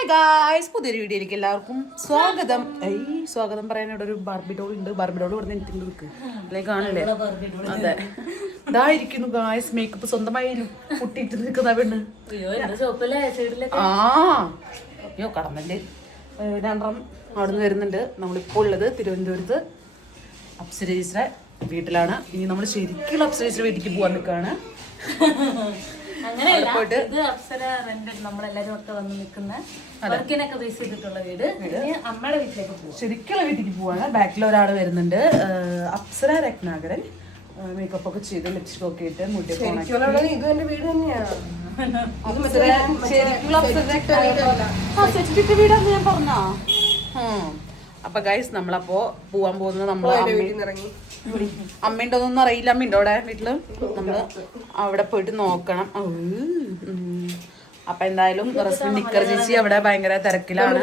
Hi guys, പുതിയൊരു വീഡിയോയിലേക്ക് എല്ലാവർക്കും സ്വാഗതം. സ്വാഗതം പറയാൻ ഇവിടെ ഒരു ബാർബി ഡോൾ ഉണ്ട്. ബാർബി ഡോൾ ഇവിടെ എനിക്ക് നിൽക്ക് അല്ലെങ്കിൽ കാണില്ലേ? അതെ, ഇതായിരിക്കുന്നു ഗായ്സ്. മേക്കപ്പ് സ്വന്തമായി കുട്ടിയിട്ട് നിൽക്കുന്ന പെണ്ണ്. അയ്യോ കടന്നല്ലേ. രണ്ടെണ്ണം അവിടെ നിന്ന് വരുന്നുണ്ട്. നമ്മളിപ്പോൾ ഉള്ളത് തിരുവനന്തപുരത്ത് അപ്സരേശ്വര വീട്ടിലാണ്. ഇനി നമ്മൾ ശരിക്കുള്ള അപ്സരേശ്വര വീട്ടിലേക്ക് പോകാൻ നിൽക്കുകയാണ്. ശരിക്കുള്ള വീട്ടിലേക്ക് പോവാണ്. ബാക്കിൽ ഒരാൾ വരുന്നുണ്ട്, അപ്സര രത്നാകരൻ. മേക്കപ്പ് ഒക്കെ ചെയ്ത് ലിപ്സ്റ്റിക് ഒക്കെ ഇട്ട് മുടി വീടാന്ന് ഞാൻ പറഞ്ഞ. അപ്പൊ ഗൈസ് നമ്മളപ്പോ പോവാൻ പോകുന്നത് നമ്മള് അമ്മയുണ്ടോന്നൊന്നും അറിയില്ല. അമ്മയുണ്ടോ അവിടെ വീട്ടില്? നമ്മള് അവിടെ പോയിട്ട് നോക്കണം. അപ്പൊ എന്തായാലും റസ്മിൻ നിക്കർ ചേച്ചി അവിടെ ഭയങ്കര തിരക്കിലാണ്.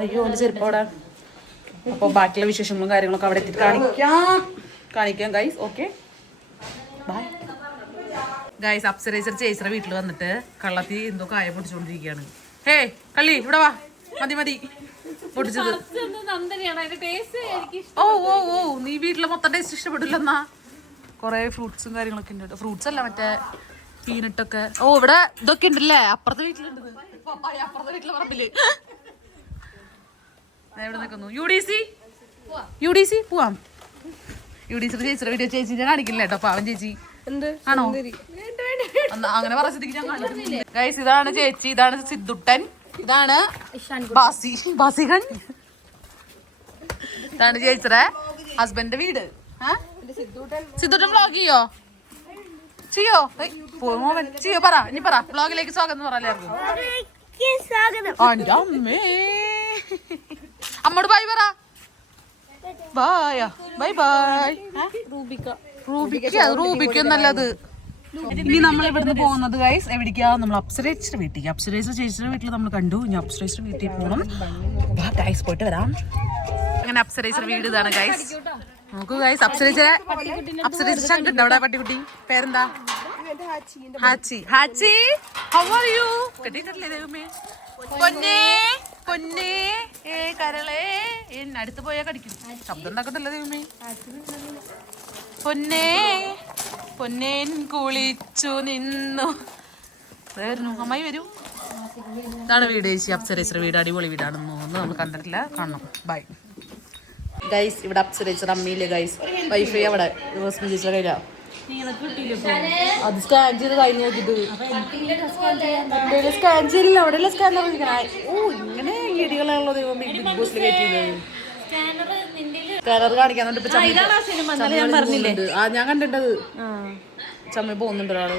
അയ്യോ എന്റെ ചെരുപ്പം അവിടെ. അപ്പൊ ബാക്കിയുള്ള വിശേഷങ്ങളും കാര്യങ്ങളൊക്കെ അവിടെ എത്തിയിട്ട് കാണിക്കാം guys. Okay bye guys. Apsareshwara ചേച്ചിയുടെ വീട്ടിൽ വന്നിട്ട് കള്ളത്തി എന്തോ കായ പൊടിച്ചോണ്ടിരിക്കുകയാണ്. ഹേ കള്ളി ഇവിടെ വാ. മതി പൊടിച്ചത്. ഓ ഓ ഓ നീ വീട്ടിലെ മൊത്തം ടേസ്റ്റ് ഇഷ്ടപ്പെടില്ലെന്നാ. കൊറേ ഫ്രൂട്ട്സും കാര്യങ്ങളൊക്കെ ഉണ്ട്. ഫ്രൂട്ട്സ് അല്ല, മറ്റേ പീനട്ടൊക്കെ. ഓ ഇവിടെ ഇതൊക്കെ ഉണ്ടല്ലേ. അപ്പുറത്തെ വീട്ടിലുണ്ട്. അപ്പുറത്തെ വീട്ടിലെ പറമ്പില് എവിടെ നിൽക്കുന്നു? UDC പോവാം. UDC ചേച്ചിയുടെ വീഡിയോ ചേച്ചി ഞാൻ കാണിക്കില്ല കേട്ടോ. പാവൻ ചേച്ചി ആണോ? അങ്ങനെ പറഞ്ഞ ഞാൻ കാണിക്കുന്നില്ല ഗൈസ്. ഇതാണ് ചേച്ചി, ഇതാണ് സിദ്ധുട്ടൻ, ഇതാണ് ബാസിഖൻ, ഇതാണ് ചേച്ചിയുടെ ഹസ്ബൻഡിന്റെ വീട്. സിദ്ധുട്ടൻ വ്ളോഗ് ചെയ്യോ പറ. ഇനി പറ, വ്ളോഗിലേക്ക് സ്വാഗതം പറയായിരുന്നു. അമ്മേ അമ്മോട് ബൈ പറ. ബൈ റൂബിക്ക എന്നല്ലത്. ഇനി നമ്മൾ ഇവിടുന്ന് പോകുന്നത് ഗൈസ് എവിടേക്കാ? നമ്മൾ അപ്സരേശ്വര വീട്ടിലേക്ക്. അപ്സരേശ്വര ചേച്ചിയുടെ വീട്ടിൽ നമ്മൾ കണ്ടു. ഇനി അപ്സരേശ്വര വീട്ടിൽ പോകണം. ഗൈസ് പോയിട്ട് വരാം. അങ്ങനെ അപ്സരേശ്വര വീട് ഇതാണ് ഗൈസ്. നോക്കൂ ഗൈസ്, അപ്സരേശ്വര ശങ്കുണ്ട് അവിടെ. പട്ടിക്കുട്ടി പേരെന്താ? ഹാച്ചി. How are you? കെട്ടിട്ടില്ലേ ദൈവമേ? പൊന്നേ കരളേ. അടുത്ത് പോയാ കടിക്കും. ശബ്ദം ഉണ്ടാക്കണ്ടല്ലോ ദൈവമേ. പൊന്നേൻ കുളിച്ചു നിന്നു. അമ്മായി വരൂ. ഇതാണ് വീട് ചേച്ചി, അപ്സരേശ്വര വീട്. അടിപൊളി വീടാണെന്ന് തോന്നുന്നു. നമ്മൾ കണ്ടിട്ടില്ല, കാണണം. Bye guys. ഇവിടെ അപ്സരേശ്വര അമ്മയില്ലേ ഗൈസ്? വൈഫൈ അവിടെ ചേച്ചിയുടെ കയ്യിലാ. അത് സ്കാൻ ചെയ്ത് കഴിഞ്ഞ് നോക്കിട്ട് സ്കാൻ ചെയ്തില്ല. അവിടെ സ്കാനർ. ഓ ഇങ്ങനെ ഇടികളുള്ള ദൈവം ബിഗ് ബോസിൽ കയറ്റിയത്. സ്കാനർ കാണിക്കാന്നുണ്ട്. ഞാൻ കണ്ടിട്ടത്. ചമ്മി പോകുന്നുണ്ട് ഒരാള്.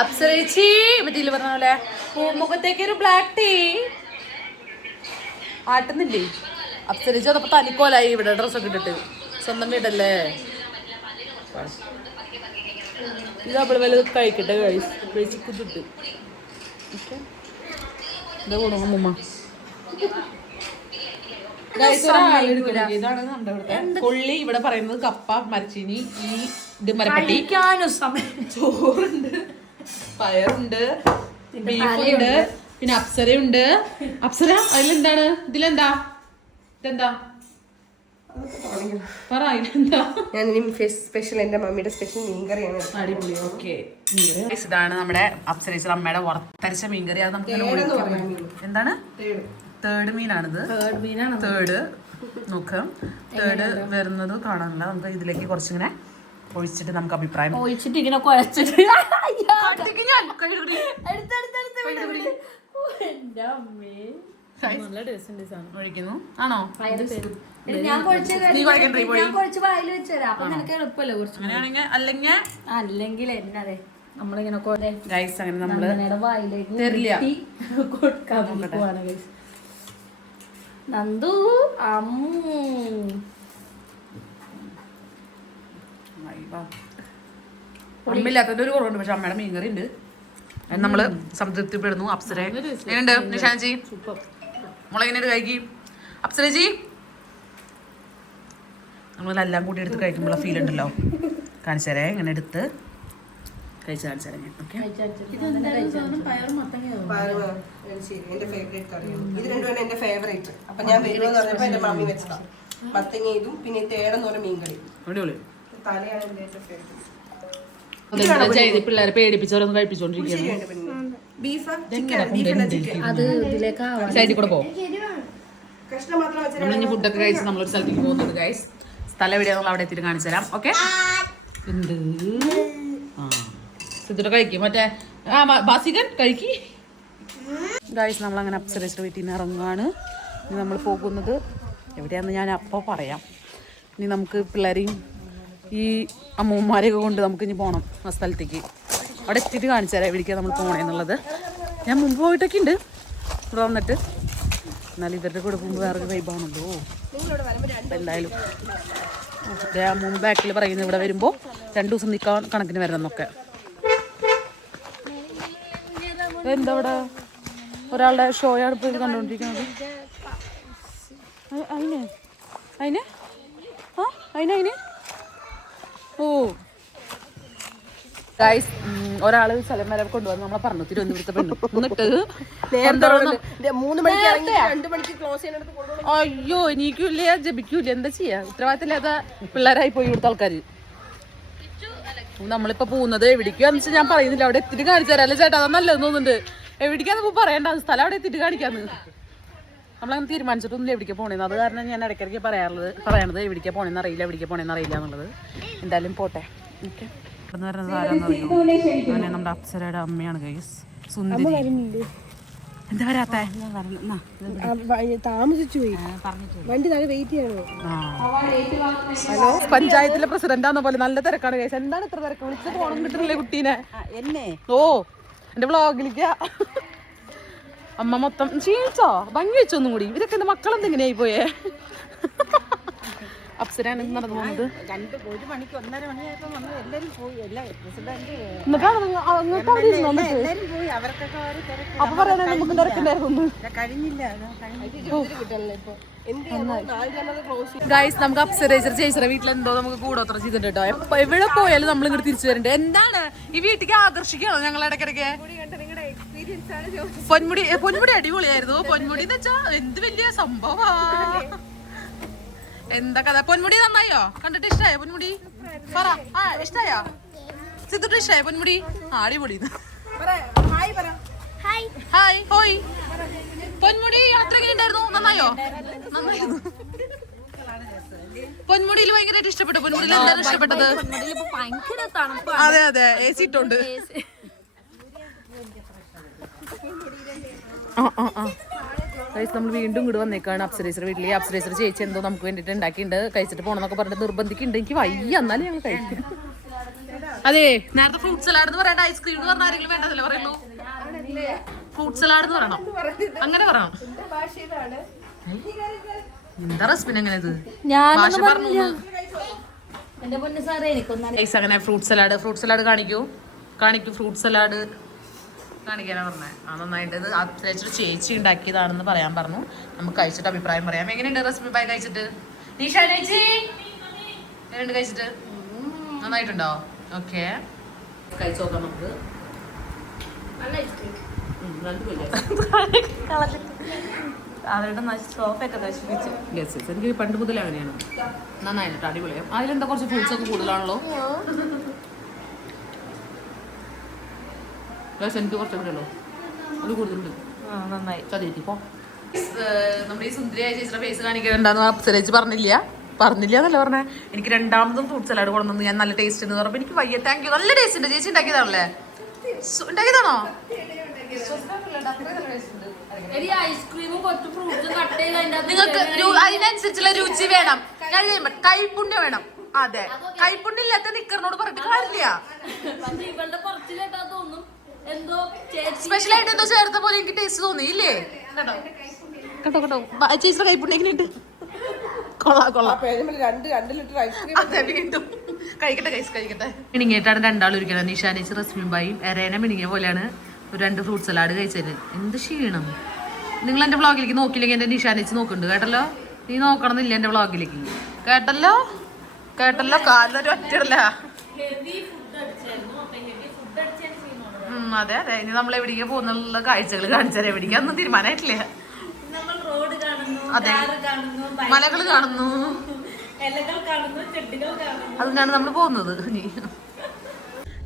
അപ്സരേച്ചി മറ്റേ പറഞ്ഞ പോലെ പൂമുഖത്തേക്ക് ഒരു ബ്ലാക്ക് ടീ ആട്ടുന്നില്ലേ? അപ്സരേച്ചി അതപ്പോ തനിക്കോലായി ഇവിടെ ഡ്രസ്സൊക്കെ ഇട്ടിട്ട്. സ്വന്തം വീടല്ലേ. ഇത് അവള് വല്ലത് കഴിക്കട്ടെ കഴിച്ചിട്ട്. എന്താ പോണു അമ്മൂമ്മ? ഇതാണ് നമ്മുടെ ഇവിടുത്തെ കൊള്ളി. ഇവിടെ പറയുന്നത് കപ്പ, മരച്ചീനി, ഈ ഇത് മരപ്പട്ടി, ചോറുണ്ട്, പയറുണ്ട്, ബീഫുണ്ട്, പിന്നെ അപ്സരയുണ്ട്. അപ്സര അതിലെന്താണ്? ഇതെന്താ പറ. സ്പെഷ്യൽ എന്റെ മമ്മിയുടെ സ്പെഷ്യൽ മീൻകറിയാണ്. അടിപൊളി. ഓക്കെ, ഇതാണ് നമ്മുടെ അപ്സരേശ്വര അമ്മയുടെ വറുത്തരച്ച മീൻകറി. അത് നമുക്ക് എന്താണ്? തേർഡ് മീനാണിത്. തേർഡ് നോക്കാം. തേർഡ് വരുന്നത് കാണാനില്ല. നമുക്ക് ഇതിലേക്ക് കുറച്ചിങ്ങനെ ഒഴിച്ചിട്ട് നമുക്ക് അഭിപ്രായം ഒഴിച്ചിട്ട് ഇങ്ങനെ കുഴച്ചിട്ട് ഒഴിക്കുന്നു. ആണോ? അല്ലെങ്കിൽ എന്നതെ നമ്മളിങ്ങനെ നമ്മള് നന്ദു അമ്മയില്ലാത്തത് ഒരു കുറവുണ്ട്. പക്ഷെ അമ്മയുടെ മീൻകറി ഉണ്ട്. നമ്മള് സംതൃപ്തിപ്പെടുന്നു. അപ്സര എങ്ങനെയുണ്ട് നിഷാൻജി? മുളകിനെ കഴിക്കി അപ്സരജി. നമ്മളെല്ലാം കൂടി എടുത്ത് കഴിക്കുമ്പോൾ ഫീൽ ഉണ്ടല്ലോ. കാണിച്ചു തരേ. ഇങ്ങനെ എടുത്ത് കഴിച്ച് കാണിച്ചു തരാം ഞാൻ. ഓക്കെ, എലിശ്ശേരി എന്റെ ഫേവറേറ്റ് കറിയാണ്. ഇത് രണ്ടുമാണ് എന്റെ ഫേവറേറ്റ്. അപ്പൊ ഞാൻ വരുമെന്ന് പറഞ്ഞപ്പോ എന്റെ മമ്മി വെച്ചതാ. മത്തങ്ങ ഇതും പിന്നെ തേടെന്ന് പറഞ്ഞ മീൻകറി. തലയാണ് എന്റെ ഏറ്റവും ഫേവറേറ്റ്. പിള്ളേരെ പേടിപ്പിച്ചവരൊന്നും കഴിപ്പിച്ചോണ്ടിരിക്കുകയാണ്. ബീഫ് ചിക്കൻ അത് സൈഡിൽ കൂടെ പോകും. നമ്മളിനി ഫുഡൊക്കെ കഴിച്ച് നമ്മളൊരു സ്ഥലത്തേക്ക് പോകുന്നുണ്ട് ഗൈസ്. സ്ഥലം എവിടെയാ നമ്മൾ അവിടെ എത്തിയിട്ട് കാണിച്ചു തരാം. ഓക്കെ എന്ത് സിദ്ധുടെ കഴിക്കും മറ്റേ ബാസികൻ കഴിക്കി ഗൈസ്. നമ്മളങ്ങനെ അപ്സരേശ്വര വീട്ടിൽ നിന്ന് ഇറങ്ങുകയാണ്. ഇനി നമ്മൾ പോകുന്നത് എവിടെയാണെന്ന് ഞാൻ അപ്പോൾ പറയാം. ഇനി നമുക്ക് പിള്ളേരെയും ഈ അമ്മൂമ്മമാരെയൊക്കെ കൊണ്ട് നമുക്ക് ഇനി പോകണം ആ സ്ഥലത്തേക്ക്. അവിടെ എത്തിയിട്ട് കാണിച്ചു തരാം എവിടേക്കാണ് നമ്മൾ പോകണമെന്നുള്ളത്. ഞാൻ മുമ്പ് പോയിട്ടൊക്കെ ഉണ്ട് ഇവിടെ വന്നിട്ട്. എന്നാലും ഇവരുടെ കൂടെ പോകുമ്പോൾ വേറൊരു വൈബാണല്ലോ. എന്തായാലും മുമ്പ് ബാക്കിൽ പറയുന്നത് ഇവിടെ വരുമ്പോൾ 2 ദിവസം നിൽക്കാൻ കണക്കിന് വരണം എന്നൊക്കെ. എന്താ ഇവിടെ ഒരാളുടെ ഷോയാണ് ഇപ്പോൾ ഇത് കണ്ടുകൊണ്ടിരിക്കുന്നത്. അതിന് ഓ ഗൈസ്, ഒരാള് സ്ഥലം വരെ കൊണ്ടുവന്ന് നമ്മളെ പറഞ്ഞു തിരുവനന്തപുരത്തെ പെണ്ണു. എന്നിട്ട് 3 മണിക്ക് ഇറങ്ങി 2 മണിക്ക് ക്ലോസ് ചെയ്യുന്നിടത്ത് കൊണ്ടുപോകണം. അയ്യോ എനിക്കില്ല ജപിക്കൂല, എന്താ ചെയ്യാ, ഉത്തരവാദിത്തമില്ലാത്ത പിള്ളേരായി പോയി ഇവിടുത്തെ ആൾക്കാര്. നമ്മളിപ്പോ പോകുന്നത് എവിടേക്കാന്ന് വെച്ചാൽ ഞാൻ പറയുന്നില്ല, അവിടെ എത്തിയിട്ട് കാണിച്ചു തരാം. അല്ലേ ചേട്ടാ, അത് നല്ലതെന്ന് തോന്നുന്നുണ്ട്. എവിടേക്കാന്ന് പറയണ്ട, സ്ഥലം അവിടെ എത്തിയിട്ട് കാണിക്കാന്ന്. നമ്മളങ്ങനെ തീരുമാനിച്ചിട്ടൊന്നുമില്ല എവിടേക്ക് പോണേന്ന്. അത് കാരണം ഞാൻ ഇടയ്ക്കിടയ്ക്ക് പറയണത് എവിടേക്കാ പോണേന്ന് അറിയില്ല എന്നുള്ളത്. എന്തായാലും പോട്ടെ. ഓക്കെ, ഇവിടെ വരുന്നത് ആരാന്നറിയോ? അങ്ങനെ നമ്മുടെ അപ്സരയുടെ അമ്മയാണ് ഗൈസ്, സുന്ദരി. എന്താ വരാത്തെ? താമസിച്ചു പോയി, വണ്ടി താഴെ വെയിറ്റ് ചെയ്യണോ? ഹലോ, പഞ്ചായത്തിലെ പ്രസിഡന്റാന്ന പോലെ നല്ല തിരക്കാണ് ഗൈസ്. എന്താണ് ഇത്ര തിരക്ക്? വിളിച്ച് ഫോണും കിട്ടുന്നില്ലേ കുട്ടീനെ? എന്നെ ഓ എന്റെ വ്ളോഗിലേക്ക് അമ്മ മൊത്തം ക്ഷീണിച്ചോ? ഭംഗി വെച്ചൊന്നും കൂടി. ഇതൊക്കെ എന്റെ മക്കളെന്തെങ്ങനെയായി പോയേ? അപ്സരയാണ് നടന്നു പോകുന്നത്. 1 മണിക്ക് 1:30 മണിയായപ്പോ എല്ലാരും പോയി. അപ്പൊ പറയാനാ നമുക്ക് തിരക്കുണ്ടായിരുന്നു. ഗൈസ്, നമുക്ക് അപ്സരേശ്വര ചേച്ചിയുടെ വീട്ടിലെന്തോ നമുക്ക് കൂടോത്ര ചെയ്തിട്ട് കേട്ടോ. എവിടെ പോയാലും നമ്മൾ ഇങ്ങോട്ട് തിരിച്ചു വരണ്ടേ. എന്താണ് ഈ വീട്ടിലേക്ക് ആകർഷിക്കണോ ഞങ്ങൾ ഇടയ്ക്കിടയ്ക്ക്? പൊന്മുടി അടിപൊളിയായിരുന്നു. പൊന്മുടി എന്ന് വെച്ചാ എന്ത് വലിയ സംഭവാ. എന്താ കഥ? പൊന്മുടി നന്നായോ? കണ്ടിട്ട് ഇഷ്ടായോ പൊന്മുടി? പറ. ഇഷ്ടായോ? സിദ്ധുട്ട് ഇഷ്ടായോ പൊന്മുടി? അടിപൊളി. ഹായ് ഹോയ്. പൊന്മുടി യാത്ര എങ്ങനെ ഉണ്ടായിരുന്നു? നന്നായോ? നന്നായിരുന്നു. പൊന്മുടിയിൽ ഭയങ്കരമായിട്ട് ഇഷ്ടപ്പെട്ടു. പൊന്മുടിയിൽ എന്താണ് ഇഷ്ടപ്പെട്ടത്? അതെ അതെ, AC ഇട്ടുണ്ട്. നമ്മൾ വീണ്ടും ഇങ്ങോട്ട് വന്നേക്കാണ് അപ്സരേശ്വര വീട്ടിൽ. അപ്സരേശ്വര ചേച്ചി എന്തോ നമുക്ക് വേണ്ടിയിട്ട് ഉണ്ടാക്കിയിട്ടുണ്ട്. കഴിച്ചിട്ട് പോകണമെന്നൊക്കെ പറഞ്ഞിട്ട് നിർബന്ധിക്കുന്നുണ്ട്. എനിക്ക് വയ്യ, എന്നാലും ഞങ്ങൾ കഴിക്കും. അതെ, നേരത്തെ ഫ്രൂട്ട് സലാഡ് എന്ന് പറയണ്ട, ഐസ്ക്രീം എന്ന് പറഞ്ഞ ആരെങ്കിലും വേണ്ടതല്ലേ പറയുള്ളൂ. ഫ്രൂട്ട് സലാഡ് എന്ന് പറയണം, അങ്ങനെ പറയണം. എന്താ റെസിപ്പി എങ്ങനെ ഇത് ഭാഷ പറഞ്ഞു? അങ്ങനെ ഫ്രൂട്ട് സലാഡ് കാണിക്കൂ. ഫ്രൂട്ട് സലാഡ് കാണിക്കാനാ പറഞ്ഞേ. നന്നായിട്ട് ഇത് അത്യാവശ്യം ചേച്ചി ഉണ്ടാക്കിയതാണെന്ന് പറയാൻ പറഞ്ഞു. നമുക്ക് കഴിച്ചിട്ട് അഭിപ്രായം പറയാം. എങ്ങനെയുണ്ട് റെസിപ്പി പായ കഴിച്ചിട്ട്? നിഷ ചേച്ചി എങ്ങനെയുണ്ട് കഴിച്ചിട്ട്? നന്നായിട്ടുണ്ടോ? ഓക്കെ, കഴിച്ചു നോക്കാം നമുക്ക്. എനിക്ക് പണ്ട് മുതൽ അങ്ങനെയാണ്. നന്നായിട്ട് അടിപൊളിയാണ്. അതിലെന്താ കുറച്ച് ഫ്രൂട്ട്സ് ഒക്കെ കൂടുതലാണല്ലോ. എനിക്ക് കുറച്ചുണ്ടല്ലോ, അത് കൂടുതലുണ്ട്. നന്നായി ചതിപ്പോ. നമ്മുടെ ഈ സുന്ദരിയായ ചേച്ചിയുടെ ഫേസ് കാണിക്കുന്നുണ്ടാന്ന് അപ്സരേച്ച് പറഞ്ഞില്ല എന്നല്ല പറഞ്ഞേ. എനിക്ക് 2ാമതും ഫ്രൂട്ട് സലാഡ് കൊണ്ടുവന്നു. ഞാൻ നല്ല ടേസ്റ്റ് എന്ന് പറഞ്ഞപ്പോൾ എനിക്ക് വയ്യ. താങ്ക് യു, നല്ല ടേസ്റ്റ് ഉണ്ട്. ചേച്ചി ഉണ്ടാക്കിയതാണല്ലേ? ഉണ്ടാക്കിയതാണോ? നിങ്ങൾക്ക് അതിനനുസരിച്ചുള്ള രുചി വേണം. ഞാൻ കൈപ്പുണ്യം വേണം. അതെ, കൈപ്പുണ്യം ഇല്ലാത്ത നിക്കറിനോട് പറഞ്ഞിട്ട് കാര്യമില്ല. സ്പെഷ്യൽ ആയിട്ട് എന്തോ ചേർത്ത പോലെ എനിക്ക് ടേസ്റ്റ് തോന്നിയില്ലേ? കേട്ടോ ചേച്ചിയുടെ കൈപ്പുണ്യം എങ്ങനെയുണ്ട്? കൊള്ളാം. അതെ, വീണ്ടും കഴിക്കട്ടെ. മിണിങ്ങേട്ടാണ് 2 ഇരിക്കണം. നിഷാനേച്ചി റസ്മിൻബായും എറേന മിണിങ്ങിയ പോലെയാണ്. ഒരു 2 ഫ്രൂട്ട് സലാഡ് കഴിച്ചത്. എന്ത് ക്ഷീണം. നിങ്ങൾ എന്റെ വ്ളോഗിലേക്ക് നോക്കിയില്ലെങ്കിൽ എന്റെ നിഷാനേച്ചി നോക്കുന്നുണ്ട് കേട്ടല്ലോ. നീ നോക്കണമെന്നില്ല എന്റെ വ്ളോഗിലേക്ക്. കേട്ടല്ലോ കാലൊരു ഒറ്റല്ല. അതെ അതെ. ഇനി നമ്മൾ എവിടേക്ക് പോകുന്നുള്ള കാഴ്ചകൾ കാണിച്ചാൽ എവിടേക്കാന്നും തീരുമാനമായിട്ടില്ല. അതെ, മലകൾ കാണുന്നു, അതിനാണ് നമ്മൾ പോകുന്നത്.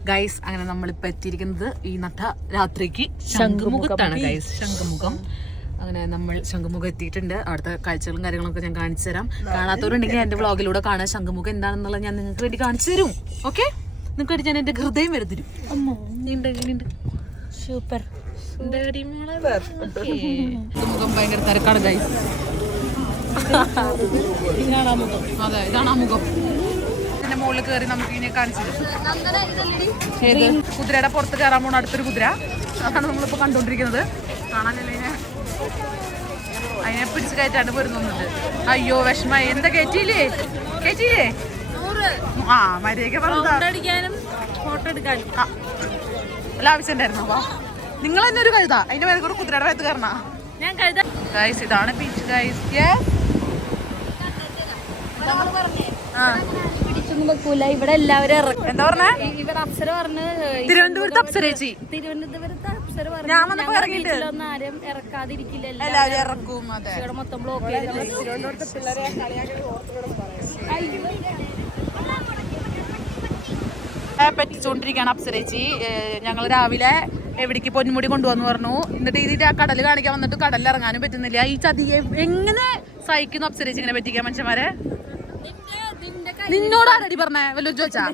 ഗൈസ്, അങ്ങനെ നമ്മളിപ്പോൾ എത്തിയിരിക്കുന്നത് ഈ നട്ട രാത്രിക്ക് ശംഖുമുഖത്താണ് ഗൈസ്. ശംഖുമുഖം. അങ്ങനെ നമ്മൾ ശംഖുമുഖം എത്തിയിട്ടുണ്ട്. അവിടുത്തെ കാഴ്ചകളും കാര്യങ്ങളൊക്കെ ഞാൻ കാണിച്ചു തരാം. കാണാത്തവരുണ്ടെങ്കിൽ എൻ്റെ വ്ളോഗിലൂടെ കാണാൻ ശംഖുമുഖം എന്താണെന്നുള്ളത് ഞാൻ നിങ്ങൾക്ക് വേണ്ടി കാണിച്ചു തരും. ഓക്കെ, നിങ്ങൾക്ക് വേണ്ടി ഞാൻ എൻ്റെ ഹൃദയം വരുത്തരും. സൂപ്പർ. ശംഖുമുഖം ഭയങ്കര തിരക്കാണ് ഗൈസ്. അതെ, ഇതാണ് ആ മുഖം. ഇതിന്റെ മുകളിൽ കയറി നമുക്ക് ഇനി കാണിച്ചു തരും. ഏത് കുതിരയുടെ പുറത്ത് കയറാൻ പോണ അടുത്തൊരു കുതിര, അതാണ് നമ്മളിപ്പോൾ കണ്ടുകൊണ്ടിരിക്കുന്നത്. കാണാനല്ലേ അതിനെ പിടിച്ച് കയറ്റാണ്ട് വരുന്നുണ്ട്. അയ്യോ വിഷമായി. എന്താ കയറ്റിയില്ലേ? കയറ്റിയില്ലേ? ആ മര്യാദയ്ക്ക് പറഞ്ഞാലും ഫോട്ടോ എടുക്കാനും അല്ല ആവശ്യം ഉണ്ടായിരുന്നോ? നിങ്ങൾ തന്നെ ഒരു കഴുത, അതിന്റെ മേലെ കൂടെ കുതിരയുടെ മേത്ത് കയറണ. ഞാൻ കഴുത ഗൈസ്. ഇതാണ് ബീച്ച് ഗൈസ്. ഇവിടെ എല്ലാവരും എന്താ പറഞ്ഞ? ഇവിടെ അപ്സര പറഞ്ഞ് തിരുവനന്തപുരത്ത് അപ്സരേച്ചി. തിരുവനന്തപുരത്ത് അപ്സര പറഞ്ഞു ആരും ഇറക്കാതിരിക്കില്ല, എല്ലാവരും ഇറക്കും. അതെ, ഇവിടെ മൊത്തം ബ്ലോക്ക് ചെയ്തിട്ട് പറ്റിച്ചോണ്ടിരിക്കുകയാണ് അപ്സരേച്ചി. ഞങ്ങൾ രാവിലെ എവിടേക്ക് പൊന്മുടി കൊണ്ടുവന്ന് പറഞ്ഞു. എന്നിട്ട് ഇതിന്റെ ആ കടൽ കാണിക്കാൻ വന്നിട്ട് കടലിൽ ഇറങ്ങാനും പറ്റുന്നില്ല. ഈ ചതിയെ എങ്ങനെ സഹിക്കുന്നു അപ്സരേച്ചി ഇങ്ങനെ പറ്റിക്കാൻ മനുഷ്യന്മാരെ? നിന്നോട് ആരടി പറഞ്ഞേ? വല്ലൊരു ചോദിച്ചാ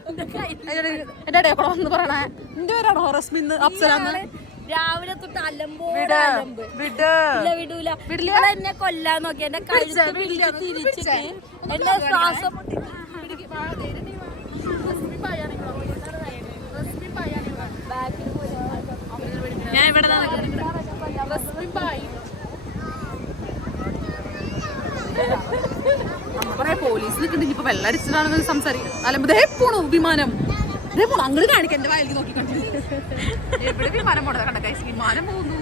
എന്റെ ഇടയിൽ കൂടെ വന്ന് പറയണേ. നിന്റെ പേരാണോ റസ്മിന്ന് അപ്സരാന്ന്? രാവിലെ തൊട്ട് വിടില്ല എന്നെ കൊല്ലാൻ നോക്കി. എന്റെ കഴുത്ത് തിരിച്ചിട്ട് എന്റെ ശ്വാസം ഞാൻ ഇവിടെ പറയാ പോലീസ് നിൽക്കുന്നുണ്ട്. ഇപ്പൊ വെള്ളം അടിച്ചിട്ടാണെന്ന് സംസാരിക്കും. അല്ലെ പോണു വിമാനം, ഇതേ പോണു അങ്ങോട്ട് കാണിക്കാൻ. എന്റെ വയലിൽ നോക്കി കണ്ടില്ല. എവിടെ വിമാനം പോണത് കണ്ട കൈസ്? വിമാനം പോകുന്നു.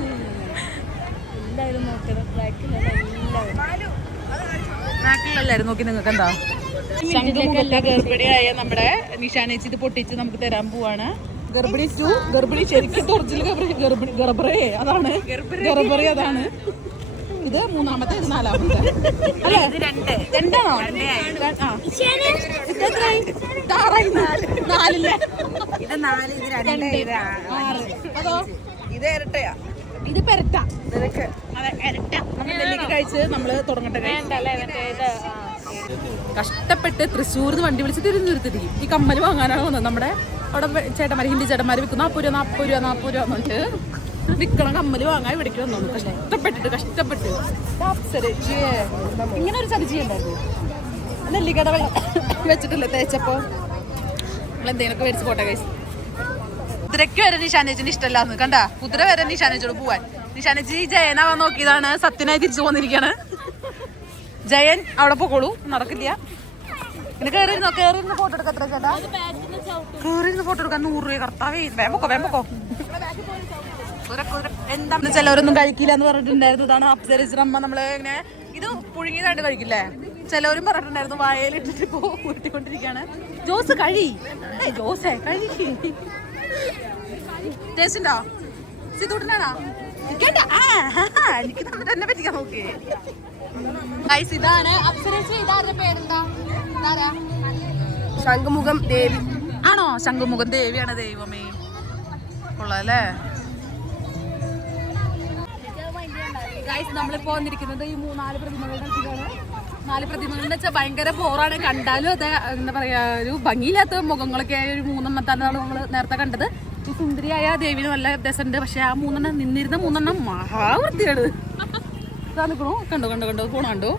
നാട്ടിലെല്ലാരും നോക്കി. നിങ്ങൾക്ക് എന്താ? ശംഖുമുഖത്തെ ഗർഭിണിയായ നമ്മുടെ നിഷാനേച്ചി ഇത് പൊട്ടിച്ച് നമുക്ക് തരാൻ പോവാണ്. ഗർഭിണി ടു, ഗർഭിണി ശരിക്കും ഒറിജിനൽ ഗർഭറേ അതാണ്. ഗർഭറി അതാണ്. ഇത് മൂന്നാമത്തെ, ഇത് നാലാമത്തെ. അല്ലേ? രണ്ടാണോ? നാലില്ലേ? ഇത് 4, ഇത് 2, ഇത് 6. അതോ ഇത് ഇരട്ടയാ? ഇത് പെരട്ട. അതെ, ഇരട്ട. നമ്മൾ നെല്ലിക്ക കഴിച്ച് നമ്മള് തുടങ്ങട്ടെ. കഷ്ടപ്പെട്ട് തൃശ്ശൂർന്ന് വണ്ടി വിളിച്ച് തിരുവനന്തപുരത്തേക്ക് ഈ കമ്മല് വാങ്ങാനാണ് വന്നത്. നമ്മുടെ അവിടെ ചേട്ടന്മാര്, ഹിന്ദി ചേട്ടന്മാര് വിൽക്കുന്നു 40 രൂപ എന്നിട്ട് വിൽക്കണം. കമ്മല് വാങ്ങാൻ ഇവിടേക്ക് വന്നു. കഷ്ടപ്പെട്ട് ഇങ്ങനെ ഒരു ചതി ചെയ്യണ്ടായിരുന്നു. നെല്ലിക്കട വെള്ളം വെച്ചിട്ടില്ലേ തേച്ചപ്പോ? നമ്മൾ എന്തെങ്കിലുമൊക്കെ മേടിച്ച് പോട്ടെ കൈസ്. കുതിരയ്ക്ക് വരെ നിഷാനേച്ചിന് ഇഷ്ടമല്ലാന്ന് കണ്ട. കുതിര വരെ നിഷാനേച്ചോട് പോവാൻ. നിഷാനേച്ചി ജയനാവാൻ നോക്കിയതാണ്, സത്യനായി തിരിച്ചു പോന്നിരിക്കാണ്. ജയൻ അവിടെ പോക്കോളൂ, നടക്കില്ല. പിന്നെ കേറിയിരുന്നോ? കേറിയിരുന്ന് ഫോട്ടോ എടുക്കാം. എത്ര ചേട്ടാ? കേറിയിരുന്ന് ഫോട്ടോ എടുക്കാൻ 100 രൂപ. കർത്താവേ, വേമ്പൊക്കോ. എന്താ ചിലവരൊന്നും കഴിക്കില്ല എന്ന് പറഞ്ഞിട്ടുണ്ടായിരുന്നു. ഇതാണ് അപ്സരേച്ചിയുടെ അമ്മ. നമ്മള് ഇങ്ങനെ ഇത് പുഴുങ്ങിയതായിട്ട് കഴിക്കില്ലേ? ചിലവരും പറഞ്ഞിട്ടുണ്ടായിരുന്നു വായലിട്ടിട്ട് ഇപ്പോ ഉരുട്ടിക്കൊണ്ടിരിക്കുകയാണ്. ജോസ് ജോസേ കഴി. ടേസ്റ്റ് ഉണ്ടോ? സിതൂട്ടിനാണോ? എനിക്ക് തന്നിട്ട് എന്നെ പറ്റിക്കാൻ നോക്കി. ഇതാണ് അപ്സരേച്ചി. ഇതാരുടെ പേരെന്താ? ശംഖുമുഖം ദേവി ആണോ? ശംഖുമുഖം ദേവിയാണ്. ദൈവമേ, കൊള്ളാല്ലേ? നമ്മളിപ്പോ വന്നിരിക്കുന്നത് ഈ 4 പ്രതിമകളുടെ അടുത്താണ്. 4 പ്രതിമകളെന്ന് വെച്ചാൽ ഭയങ്കര ബോറാണ്. കണ്ടാലും അതെ, എന്താ പറയാ, ഒരു ഭംഗിയില്ലാത്ത മുഖങ്ങളൊക്കെ. ഒരു 3 നമ്മൾ നേരത്തെ കണ്ടത്. ഈ സുന്ദരിയായ ദേവിന് നല്ല രസമുണ്ട്. പക്ഷെ ആ 3 നിന്നിരുന്ന 3 മഹാവൃത്തിയാണ്. കണ്ടോ പോണോ?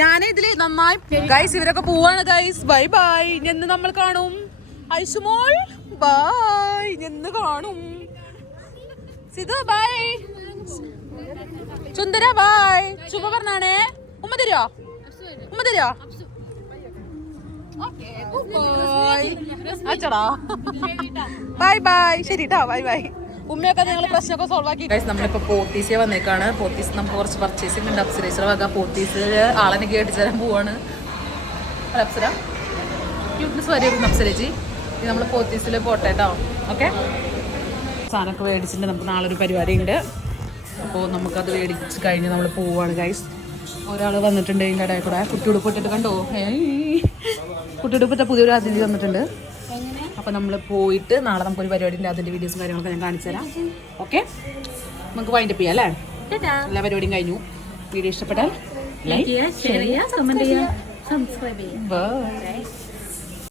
ഞാനിതില് നന്നായി ഗൈസ്. ഇവരൊക്കെ പോവാണ് ഗൈസ്. Bye bye. എന്ന് നമ്മൾ കാണും. ഐസുമോൾ ബൈ. എന്ന് കാണും. സിധു ബൈ. ചുന്ദര ബൈ. ശുഭ പറഞ്ഞാണേ. ഉമ്മ തരുവോ? അച്ചടാ ബൈ ബൈ. ശരി ട്ടാ, ബൈ ബൈ. ഉമ്മയൊക്കെ നിങ്ങൾ പ്രശ്നമൊക്കെ സോൾവ് ആക്കി. നമ്മളിപ്പോ പോത്തീസിയെ വന്നേക്കാണ്. പോത്തീസ് നമുക്ക് കുറച്ച് പർച്ചേസിംഗ് ഉണ്ട്. അപ്സരേശ്വര വക പോത്തീസ് ആളെന്നെ കേട്ടിച്ചു തരാൻ പോവാണ്. അപ്സര ക്യൂട്ട്നെസ് വരെ അപ്സരേച്ചി. നമ്മൾ പോത്തീസിൽ പോട്ടെ കേട്ടോ. ഓക്കെ, സാധനമൊക്കെ മേടിച്ചിട്ട് നമുക്ക് നാളെ ഒരു പരിപാടി ഉണ്ട്. അപ്പോൾ നമുക്കത് മേടിച്ച് കഴിഞ്ഞ് നമ്മൾ പോവുകയാണ് ഗൈസ്. ഒരാൾ വന്നിട്ടുണ്ട് ഇതിൻ്റെ ഇടയിൽ കൂടെ കുട്ടിയുടുപ്പിട്ടിട്ട് കണ്ടോ, കുട്ടിയുടുപ്പിട്ട പുതിയൊരു അതിഥി വന്നിട്ടുണ്ട്. അപ്പോൾ നമ്മൾ പോയിട്ട് നാളെ നമുക്കൊരു പരിപാടി ഉണ്ട്, അതിൻ്റെ വീഡിയോസും കാര്യങ്ങളൊക്കെ ഞാൻ കാണിച്ചു തരാം. ഓക്കെ, നമുക്ക് വൈൻഡപ്പ് ചെയ്യാം അല്ലേ? എല്ലാ പരിപാടിയും കഴിഞ്ഞു. വീഡിയോ ഇഷ്ടപ്പെട്ടാൽ ലൈക്ക് ചെയ്യുക, ഷെയർ ചെയ്യുക, കമൻറ്റ് ചെയ്യുക, സബ്സ്ക്രൈബ് ചെയ്യുക. ബൈ.